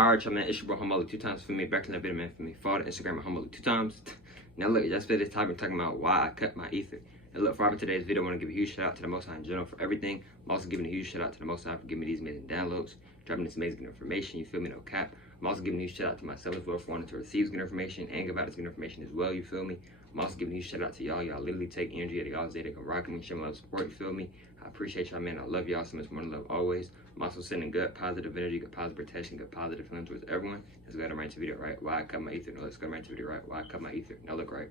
Alright, y'all, man, it's your bro Humble 2 times for me. Back to that video, man, for me. Follow the Instagram at Humble 2 times. Now, look, just for this topic, talking about why I cut my ether. And look, for today's video, I want to give a huge shout out to the Most High in general for everything. I'm also giving a huge shout out to the Most High for giving me these amazing downloads, dropping this amazing information. You feel me? No cap. I'm also giving a huge shout out to myself as well for wanting to receive good information and give out this good information as well. You feel me? I'm also giving a huge shout out to y'all. Y'all literally take energy out of y'all's day to come rock me, show me love, support. You feel me? I appreciate y'all, man. I love y'all so much more than love always. I'm also sending good positive energy, good positive protection, good positive feeling towards everyone. Let's go ahead and right into the video, right? Why I cut my ether. No, let's go right into the video, right? Why I cut my ether. Now look, right?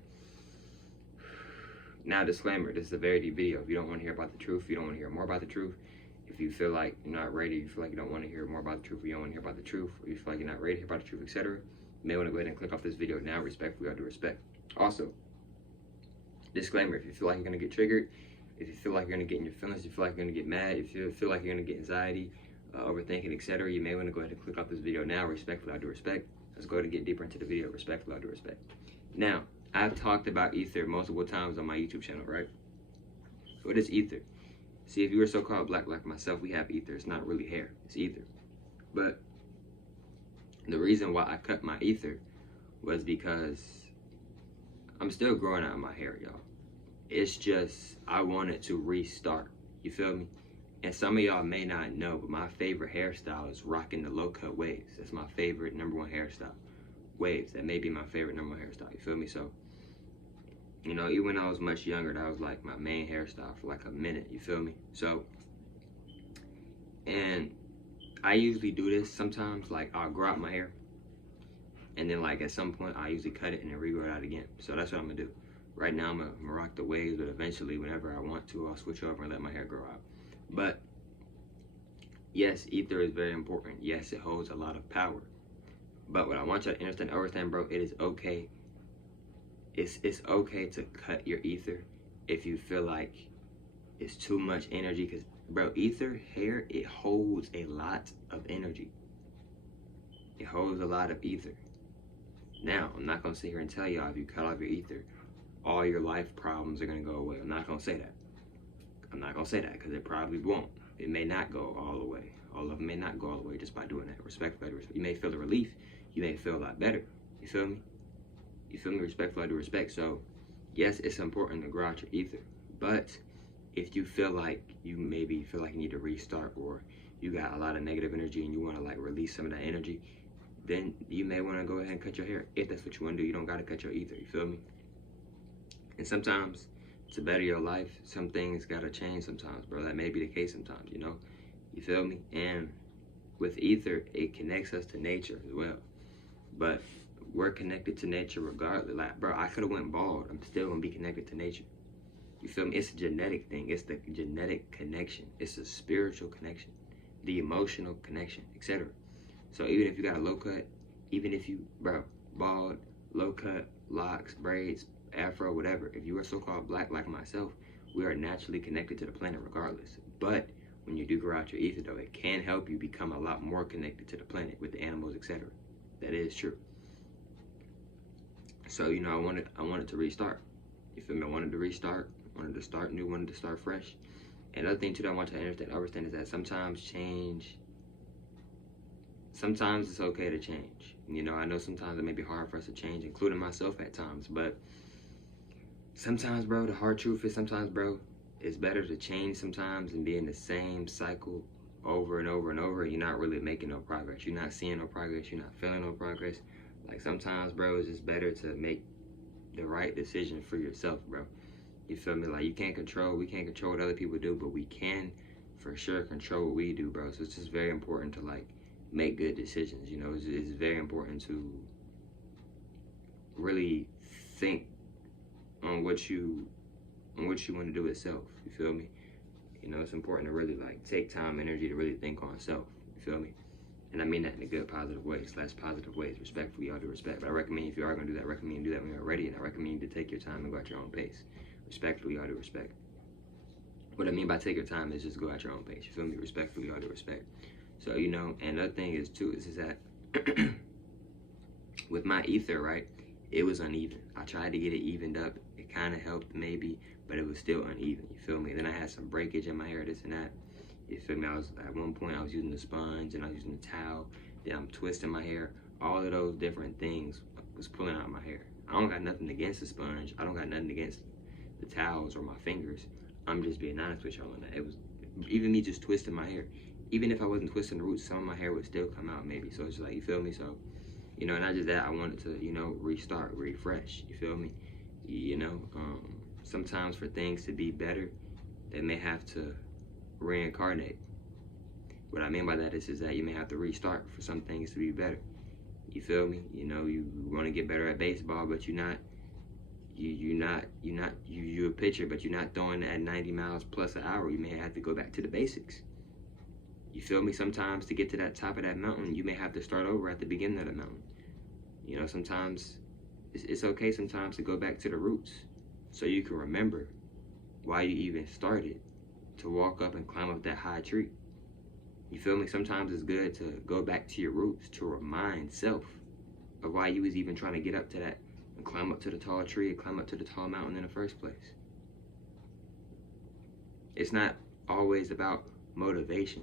Now, disclaimer, this is a very deep video. If you don't want to hear about the truth, if you don't want to hear more about the truth, if you feel like you're not ready, you feel like you don't want to hear more about the truth, or you don't want to hear about the truth, or you feel like you're not ready to hear about the truth, etc., you may want to go ahead and click off this video now. Respectfully, I do respect. Also, disclaimer, if you feel like you're going to get triggered, if you feel like you're going to get in your feelings, if you feel like you're going to get mad, if you feel like you're going to get anxiety, overthinking, etc., you may want to go ahead and click off this video now. Respectfully, I do respect. Let's go ahead and get deeper into the video. Respectfully, I do respect. Now, I've talked about ether multiple times on my YouTube channel, right? What is ether? See, if you are so-called black like myself, we have ether. It's not really hair. It's ether. But the reason why I cut my ether was because I'm still growing out my hair, y'all. It's just I wanted to restart. You feel me? And some of y'all may not know, but my favorite hairstyle is rocking the low-cut waves. That's my favorite #1 hairstyle. Waves. That may be my favorite #1 hairstyle. You feel me? So, you know, even when I was much younger, that was like my main hairstyle for like a minute. You feel me? So, and I usually do this sometimes. Like, I'll grow out my hair, and then like at some point I usually cut it and then regrow it out again. So that's what I'm gonna do. Right now I'm gonna rock the waves, but eventually whenever I want to, I'll switch over and let my hair grow out. But yes, ether is very important. Yes, it holds a lot of power. But what I want you to understand, bro, it is okay. It's okay to cut your ether if you feel like it's too much energy. Because, bro, ether, hair, it holds a lot of energy. It holds a lot of ether. Now, I'm not going to sit here and tell y'all if you cut off your ether, all your life problems are going to go away. I'm not going to say that. I'm not going to say that because it probably won't. It may not go all the way. All of them may not go all the way just by doing that. Respectfully, you may feel the relief. You may feel a lot better. You feel me? You feel me? Respectfully, I do respect. So, yes, it's important to grow out your ether. But if you feel like you maybe feel like you need to restart, or you got a lot of negative energy and you want to like release some of that energy, then you may want to go ahead and cut your hair. If that's what you want to do, you don't got to cut your ether. You feel me? And sometimes, to better your life, some things got to change sometimes, bro. That may be the case sometimes, you know? You feel me? And with ether, it connects us to nature as well. But we're connected to nature regardless. Like, bro, I could have went bald. I'm still going to be connected to nature. You feel me? It's a genetic thing. It's the genetic connection. It's a spiritual connection, the emotional connection, etc. So even if you got a low cut, even if you, bro, bald, low cut, locks, braids, afro, whatever, if you are so-called black like myself, we are naturally connected to the planet regardless. But when you do grow out your ether, though, it can help you become a lot more connected to the planet with the animals, etc. That is true. So, you know, I wanted to restart. You feel me? I wanted to restart, wanted to start new, wanted to start fresh. And another thing too that I want you to understand is that sometimes it's okay to change. You know, I know sometimes it may be hard for us to change, including myself at times, but sometimes, bro, the hard truth is sometimes, bro, it's better to change sometimes and be in the same cycle over and over and over. You're not really making no progress. You're not seeing no progress. You're not feeling no progress. Like, sometimes, bro, it's just better to make the right decision for yourself, bro. You feel me? Like, we can't control what other people do, but we can for sure control what we do, bro. So it's just very important to like make good decisions. You know, it's very important to really think on what you want to do itself. You feel me? You know, it's important to really like take time, energy to really think on self. You feel me? And I mean that in a good, positive way, / positive ways. Respectfully, all due respect. But I recommend, if you are going to do that, I recommend you do that when you're ready. And I recommend you to take your time and go at your own pace. Respectfully, all due respect. What I mean by take your time is just go at your own pace. You feel me? Respectfully, all due respect. So, you know, and another thing is too, is that with my ether, right, it was uneven. I tried to get it evened up. It kind of helped maybe, but it was still uneven. You feel me? Then I had some breakage in my hair, this and that. You feel me? At one point I was using the sponge and I was using the towel, then I'm twisting my hair. All of those different things was pulling out my hair. I don't got nothing against the sponge. I don't got nothing against the towels or my fingers. I'm just being honest with y'all on that. It was even me just twisting my hair. Even if I wasn't twisting the roots, some of my hair would still come out maybe. So it's like, you feel me? So, you know, not just that, I wanted to, you know, restart, refresh. You feel me? You know, sometimes for things to be better, they may have to reincarnate. What I mean by that is that you may have to restart for some things to be better. You feel me? You know, you want to get better at baseball, but you're a pitcher, but you're not throwing at 90 miles plus an hour. You may have to go back to the basics. You feel me? Sometimes to get to that top of that mountain, you may have to start over at the beginning of the mountain. You know, sometimes it's okay sometimes to go back to the roots so you can remember why you even started to walk up and climb up that high tree. You feel me? Sometimes it's good to go back to your roots to remind self of why you was even trying to get up to that and climb up to the tall tree and climb up to the tall mountain in the first place. It's not always about motivation.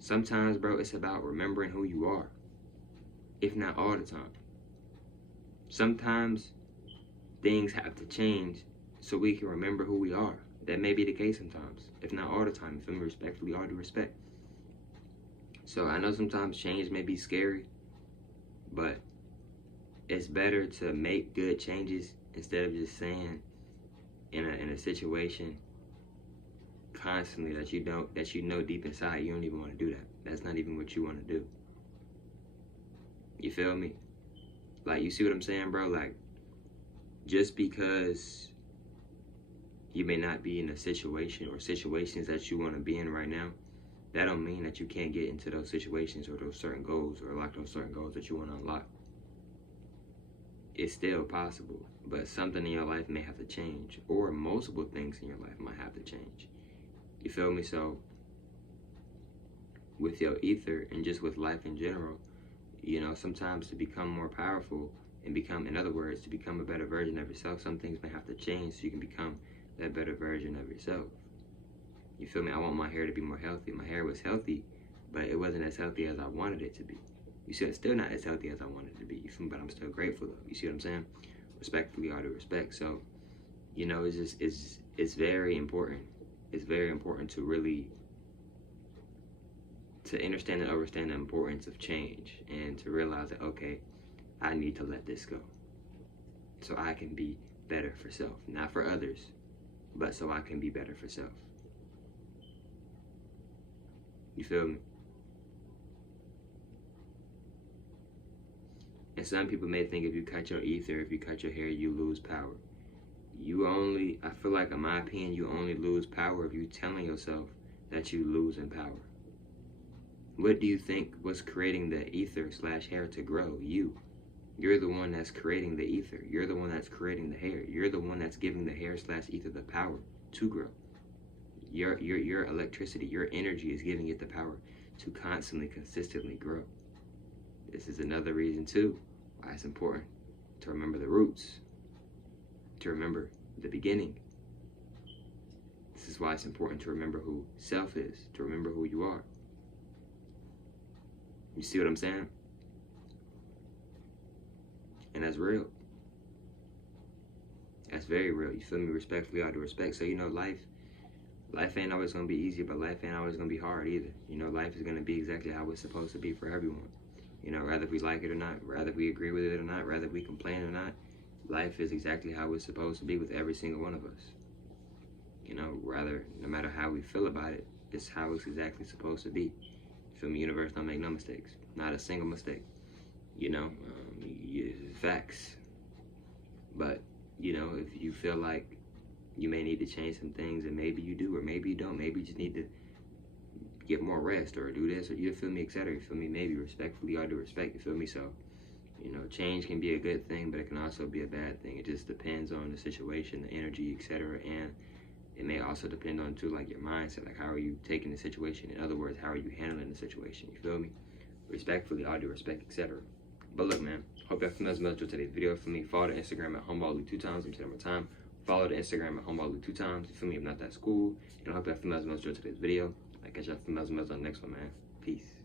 Sometimes, bro, it's about remembering who you are, if not all the time. Sometimes things have to change so we can remember who we are. That may be the case sometimes, if not all the time. You feel me? Respectfully, all due respect. So I know sometimes change may be scary, but it's better to make good changes instead of just saying in a situation constantly that you know deep inside you don't even want to do that. That's not even what you want to do. You feel me? Like, you see what I'm saying, bro? Like, just because you may not be in a situation or situations that you want to be in right now, that don't mean that you can't get into those situations or those certain goals or unlock those certain goals that you want to unlock. It's still possible, but something in your life may have to change, or multiple things in your life might have to change. You feel me? So with your ether and just with life in general, you know, sometimes to become more powerful and become, in other words, to become a better version of yourself, some things may have to change so you can become that better version of yourself. You feel me? I want my hair to be more healthy. My hair was healthy, but it wasn't as healthy as I wanted it to be. You see, it's still not as healthy as I wanted it to be. You feel me? But I'm still grateful though. You see what I'm saying? Respectfully, all due respect. So, you know, it's very important. It's very important to really to understand and understand the importance of change and to realize that, okay, I need to let this go so I can be better for self, not for others, but so I can be better for self. You feel me? And some people may think if you cut your ether, if you cut your hair, you lose power. I feel like in my opinion, you only lose power if you telling yourself that you losing power. What do you think was creating the ether/hair to grow? You're the one that's creating the ether. You're the one that's creating the hair. You're the one that's giving the hair/ether the power to grow. Your electricity, your energy is giving it the power to constantly, consistently grow. This is another reason too why it's important to remember the roots, to remember the beginning. This is why it's important to remember who self is, to remember who you are. You see what I'm saying? And that's real. That's very real. You feel me? Respectfully, all due respect. So, you know, life ain't always going to be easy, but life ain't always going to be hard either. You know, life is going to be exactly how it's supposed to be for everyone. You know, whether we like it or not, whether we agree with it or not, whether we complain or not, life is exactly how it's supposed to be with every single one of us. You know, no matter how we feel about it, it's how it's exactly supposed to be. You feel me? Universe don't make no mistakes. Not a single mistake. You know, facts. But, you know, if you feel like you may need to change some things, and maybe you do, or maybe you don't. Maybe you just need to get more rest, or do this, or you feel me, etc. You feel me? Maybe respectfully, all due respect. You feel me? So, you know, change can be a good thing, but it can also be a bad thing. It just depends on the situation, the energy, etc. And it may also depend on too, like your mindset, like how are you taking the situation? In other words, how are you handling the situation? You feel me? Respectfully, all due respect, etc. But look, man, hope y'all familiar with today's video. For me, follow the Instagram at HomeballLuke 2 times. I'm saying one more time. Follow the Instagram at HomeballLuke 2 times. You feel me? If not, that's cool. And I hope y'all familiar with today's video. I catch y'all familiar on the next one, man. Peace.